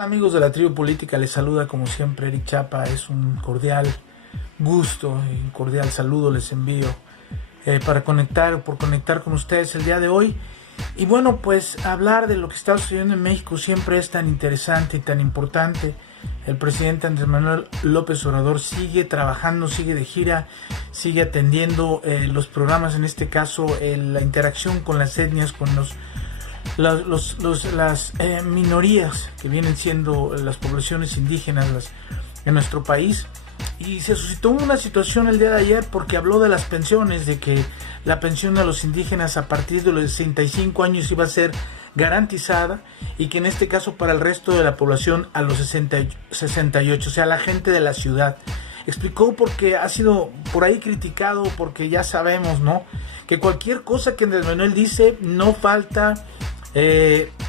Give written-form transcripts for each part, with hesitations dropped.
Amigos de la tribu política, les saluda como siempre Eric Chapa. Es un cordial gusto y un cordial saludo les envío por conectar con ustedes el día de hoy. Y bueno, pues hablar de lo que está sucediendo en México siempre es tan interesante y tan importante. El presidente Andrés Manuel López Obrador sigue trabajando, sigue de gira, sigue atendiendo los programas, en este caso la interacción con las etnias, con las minorías que vienen siendo las poblaciones indígenas en nuestro país. Y se suscitó una situación el día de ayer porque habló de las pensiones, de que la pensión a los indígenas a partir de los 65 años iba a ser garantizada, y que en este caso para el resto de la población a los 68, o sea, la gente de la ciudad. Explicó porque ha sido por ahí criticado, porque ya sabemos, ¿no?, que cualquier cosa que Andrés Manuel dice, no falta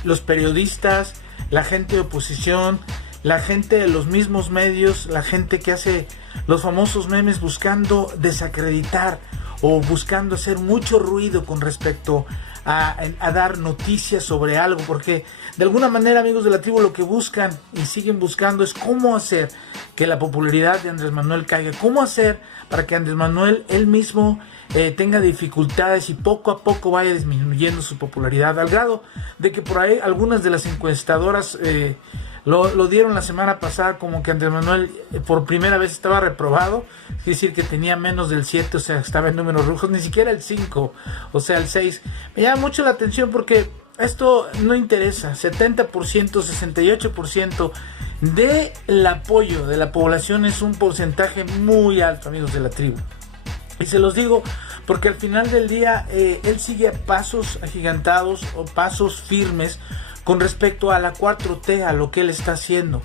los periodistas, la gente de oposición, la gente de los mismos medios, la gente que hace los famosos memes buscando desacreditar o buscando hacer mucho ruido con respecto a dar noticias sobre algo, porque de alguna manera, amigos de la tribu, lo que buscan y siguen buscando es cómo hacer que la popularidad de Andrés Manuel caiga, cómo hacer para que Andrés Manuel él mismo tenga dificultades y poco a poco vaya disminuyendo su popularidad, al grado de que por ahí algunas de las encuestadoras lo dieron la semana pasada como que Andrés Manuel por primera vez estaba reprobado, es decir, que tenía menos del 7, o sea, estaba en números rojos, ni siquiera el 5, o sea, el 6. Me llama mucho la atención porque esto no interesa. 70%, 68% del apoyo de la población es un porcentaje muy alto, amigos de la tribu. Y se los digo porque al final del día él sigue a pasos agigantados o pasos firmes con respecto a la 4T, a lo que él está haciendo.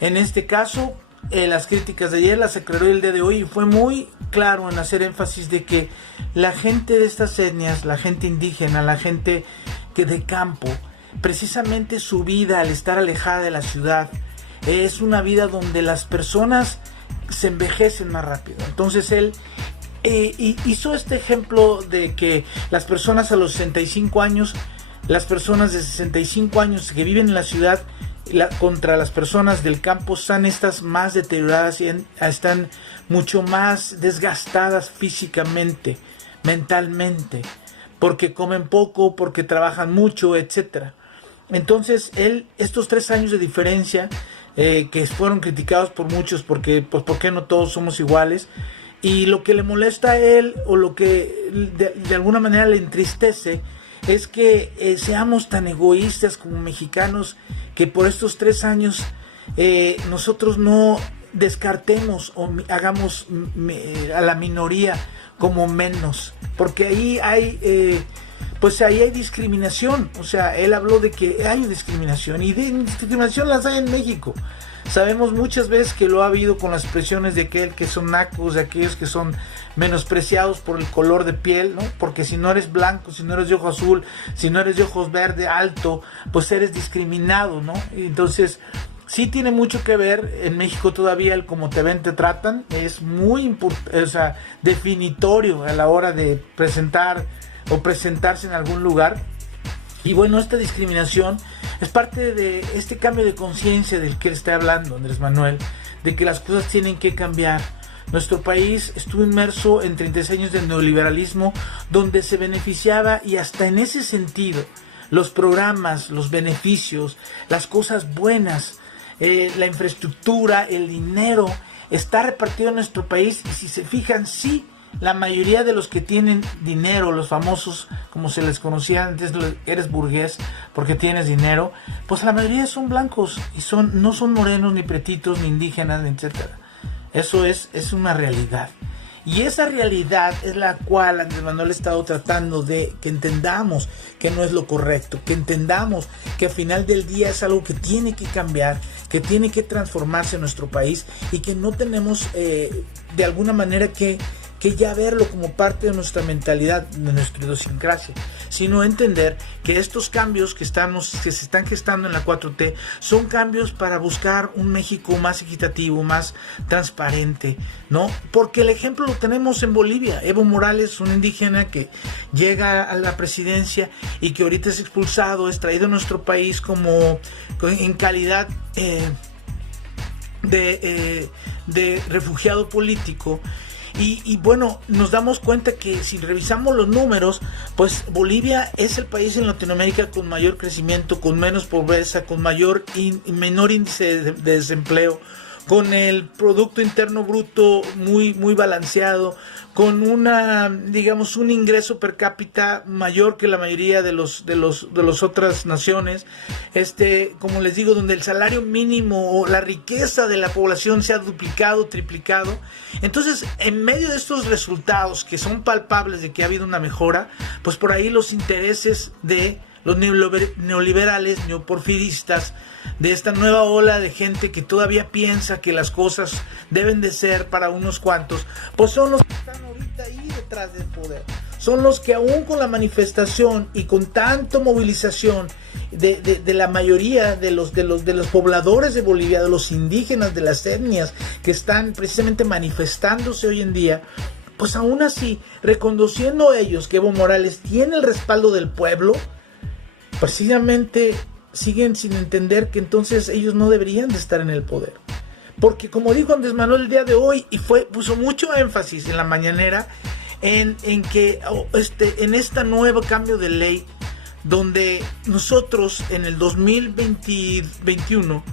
En este caso, las críticas de ayer las aclaró el día de hoy y fue muy claro en hacer énfasis de que la gente de estas etnias, la gente indígena, la gente que de campo, precisamente su vida al estar alejada de la ciudad es una vida donde las personas se envejecen más rápido. Entonces él hizo este ejemplo de que las personas a los 65 años, las personas de 65 años que viven en la ciudad contra las personas del campo están estas más deterioradas y están mucho más desgastadas físicamente, mentalmente, porque comen poco, porque trabajan mucho, etcétera. Entonces él, estos 3 años de diferencia que fueron criticados por muchos porque, pues, ¿por qué no todos somos iguales? Y lo que le molesta a él, o lo que de alguna manera le entristece, es que seamos tan egoístas como mexicanos, que por estos 3 años nosotros no descartemos o hagamos a la minoría como menos, porque ahí hay ahí hay discriminación. O sea, él habló de que hay discriminación, y de discriminación las hay en México. Sabemos muchas veces que lo ha habido con las expresiones de aquel que son nacos, de aquellos que son menospreciados por el color de piel, ¿no? Porque si no eres blanco, si no eres de ojo azul, si no eres de ojos verde alto, pues eres discriminado, ¿no? Y entonces sí tiene mucho que ver en México todavía el cómo te ven, te tratan. Es muy definitorio a la hora de presentar o presentarse en algún lugar. Y bueno, esta discriminación es parte de este cambio de conciencia del que está hablando Andrés Manuel, de que las cosas tienen que cambiar. Nuestro país estuvo inmerso en 36 años de neoliberalismo, donde se beneficiaba, y hasta en ese sentido, los programas, los beneficios, las cosas buenas, la infraestructura, el dinero, está repartido en nuestro país. Y si se fijan, sí, la mayoría de los que tienen dinero, los famosos, como se les conocía antes, eres burgués porque tienes dinero, pues la mayoría son blancos y no son morenos, ni pretitos, ni indígenas, ni etcétera. Eso es una realidad. Y esa realidad es la cual Andrés Manuel ha estado tratando de que entendamos que no es lo correcto, que entendamos que al final del día es algo que tiene que cambiar, que tiene que transformarse en nuestro país, y que no tenemos de alguna manera que que ya verlo como parte de nuestra mentalidad, de nuestra idiosincrasia, sino entender que estos cambios que se están gestando en la 4T son cambios para buscar un México más equitativo, más transparente, ¿no? Porque el ejemplo lo tenemos en Bolivia. Evo Morales, un indígena que llega a la presidencia y que ahorita es expulsado, es traído a nuestro país en calidad de refugiado político. Y bueno, nos damos cuenta que si revisamos los números, pues Bolivia es el país en Latinoamérica con mayor crecimiento, con menos pobreza, con menor índice de desempleo, con el Producto Interno Bruto muy balanceado, con un ingreso per cápita mayor que la mayoría de las otras naciones, como les digo, donde el salario mínimo o la riqueza de la población se ha duplicado, triplicado. Entonces, en medio de estos resultados que son palpables de que ha habido una mejora, pues por ahí los intereses de los neoliberales, neoporfiristas, de esta nueva ola de gente que todavía piensa que las cosas deben de ser para unos cuantos, pues son los que están ahorita ahí detrás del poder. Son los que aún con la manifestación y con tanta movilización de la mayoría de los pobladores de Bolivia, de los indígenas, de las etnias que están precisamente manifestándose hoy en día, pues aún así, reconociendo ellos que Evo Morales tiene el respaldo del pueblo, precisamente siguen sin entender que entonces ellos no deberían de estar en el poder. Porque como dijo Andrés Manuel el día de hoy, y puso mucho énfasis en la mañanera, en que en este nuevo cambio de ley, donde nosotros en el 2021,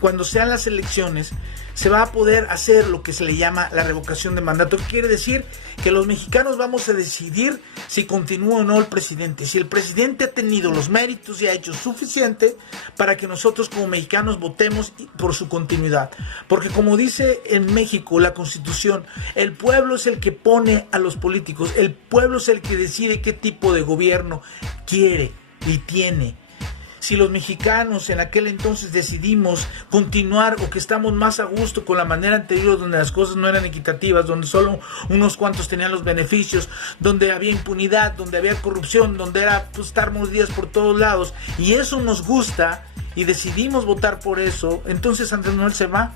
cuando sean las elecciones, se va a poder hacer lo que se le llama la revocación de mandato. ¿Qué quiere decir? Que los mexicanos vamos a decidir si continúa o no el presidente. Si el presidente ha tenido los méritos y ha hecho suficiente para que nosotros como mexicanos votemos por su continuidad. Porque como dice en México la Constitución, el pueblo es el que pone a los políticos. El pueblo es el que decide qué tipo de gobierno quiere y tiene. Si los mexicanos en aquel entonces decidimos continuar o que estamos más a gusto con la manera anterior, donde las cosas no eran equitativas, donde solo unos cuantos tenían los beneficios, donde había impunidad, donde había corrupción, donde era estar mordidas por todos lados, y eso nos gusta y decidimos votar por eso, entonces Andrés Manuel se va.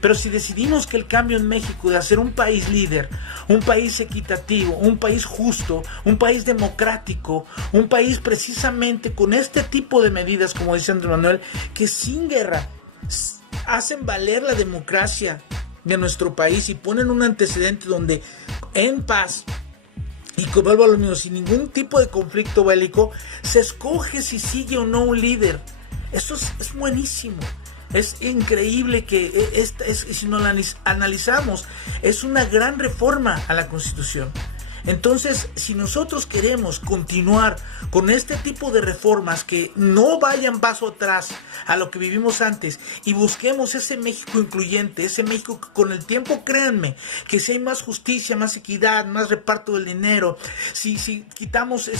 Pero si decidimos que el cambio en México de hacer un país líder, un país equitativo, un país justo, un país democrático, un país precisamente con este tipo de medidas, como dice Andrés Manuel, que sin guerra hacen valer la democracia de nuestro país y ponen un antecedente donde en paz, y como vuelvo a lo mismo, sin ningún tipo de conflicto bélico, se escoge si sigue o no un líder. Eso es buenísimo. Es increíble que si no la analizamos, es una gran reforma a la Constitución. Entonces, si nosotros queremos continuar con este tipo de reformas que no vayan paso atrás a lo que vivimos antes y busquemos ese México incluyente, ese México que con el tiempo, créanme, que si hay más justicia, más equidad, más reparto del dinero, si quitamos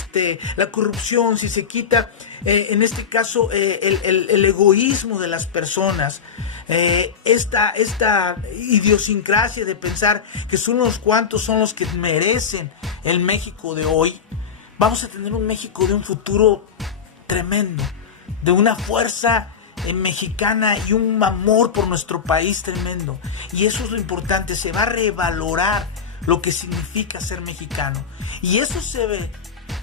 la corrupción, si se quita en este caso el egoísmo de las personas, esta idiosincrasia de pensar que son unos cuantos son los que merecen el México de hoy, vamos a tener un México de un futuro tremendo, de una fuerza mexicana y un amor por nuestro país tremendo. Y eso es lo importante, se va a revalorar lo que significa ser mexicano. Y eso se ve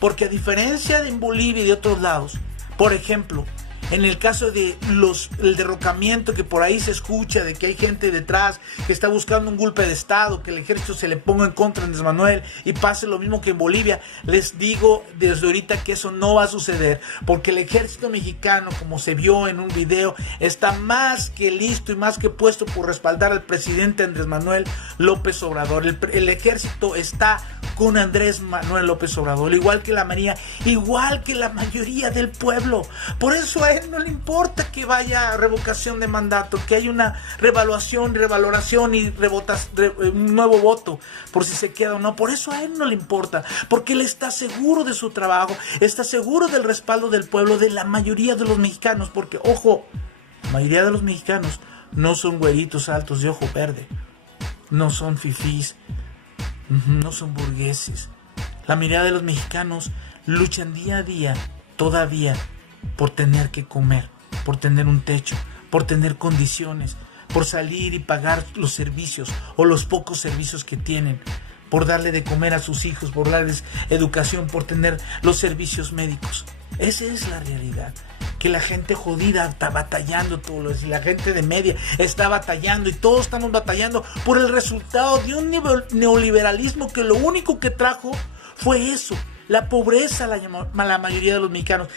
porque, a diferencia de en Bolivia y de otros lados, por ejemplo, en el caso de el derrocamiento que por ahí se escucha, de que hay gente detrás que está buscando un golpe de Estado, que el ejército se le ponga en contra de Andrés Manuel y pase lo mismo que en Bolivia, les digo desde ahorita que eso no va a suceder, porque el ejército mexicano, como se vio en un video, está más que listo y más que puesto por respaldar al presidente Andrés Manuel López Obrador. El ejército está con Andrés Manuel López Obrador, igual que la María, igual que la mayoría del pueblo. Por eso a él no le importa que vaya a revocación de mandato, que haya una revaloración y un nuevo voto por si se queda o no. Por eso a él no le importa, porque él está seguro de su trabajo, está seguro del respaldo del pueblo, de la mayoría de los mexicanos, porque ojo, la mayoría de los mexicanos no son güeritos altos de ojo verde, no son fifís, No son burgueses. La mayoría de los mexicanos luchan día a día, todavía, por tener que comer, por tener un techo, por tener condiciones, por salir y pagar los servicios o los pocos servicios que tienen, por darle de comer a sus hijos, por darles educación, por tener los servicios médicos. Esa es la realidad. Que la gente jodida está batallando todos los días, y la gente de media está batallando, y todos estamos batallando por el resultado de un neoliberalismo que lo único que trajo fue eso, la pobreza, la mayoría de los mexicanos,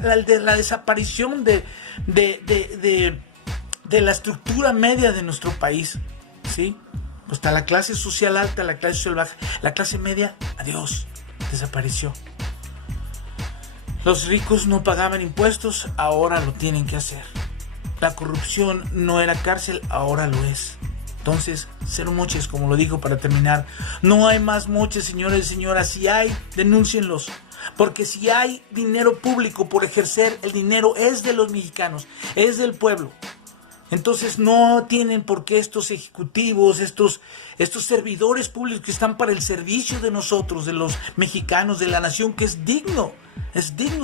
la desaparición de la estructura media de nuestro país, ¿sí? Pues está la clase social alta, la clase social baja, la clase media, adiós, desapareció. Los ricos no pagaban impuestos, ahora lo tienen que hacer. La corrupción no era cárcel, ahora lo es. Entonces, cero moches, como lo digo para terminar. No hay más moches, señores y señoras. Si hay, denúncienlos. Porque si hay dinero público por ejercer, el dinero es de los mexicanos, es del pueblo. Entonces no tienen por qué estos ejecutivos, estos servidores públicos que están para el servicio de nosotros, de los mexicanos, de la nación, que es digno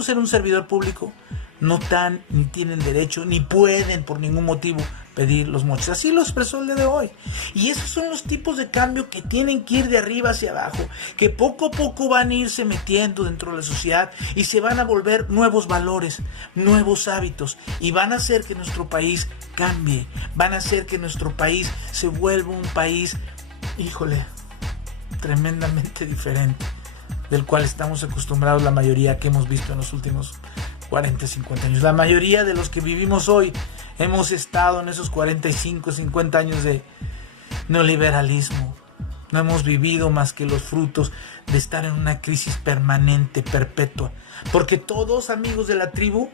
ser un servidor público, no tan, ni tienen derecho, ni pueden por ningún motivo pedir los moches. Así lo expresó el día de hoy. Y esos son los tipos de cambio que tienen que ir de arriba hacia abajo, que poco a poco van a irse metiendo dentro de la sociedad y se van a volver nuevos valores, nuevos hábitos, y van a hacer que nuestro país cambie, van a hacer que nuestro país se vuelva un país, híjole, tremendamente diferente del cual estamos acostumbrados la mayoría que hemos visto en los últimos 40, 50 años. La mayoría de los que vivimos hoy hemos estado en esos 45, 50 años de neoliberalismo. No hemos vivido más que los frutos de estar en una crisis permanente, perpetua. Porque todos, amigos de la tribu,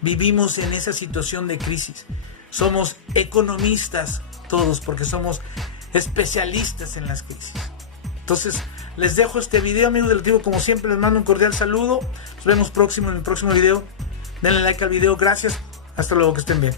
vivimos en esa situación de crisis. Somos economistas todos, porque somos especialistas en las crisis. Entonces, les dejo este video, amigos de la tribu. Como siempre, les mando un cordial saludo. Nos vemos en el próximo video. Denle like al video. Gracias. Hasta luego. Que estén bien.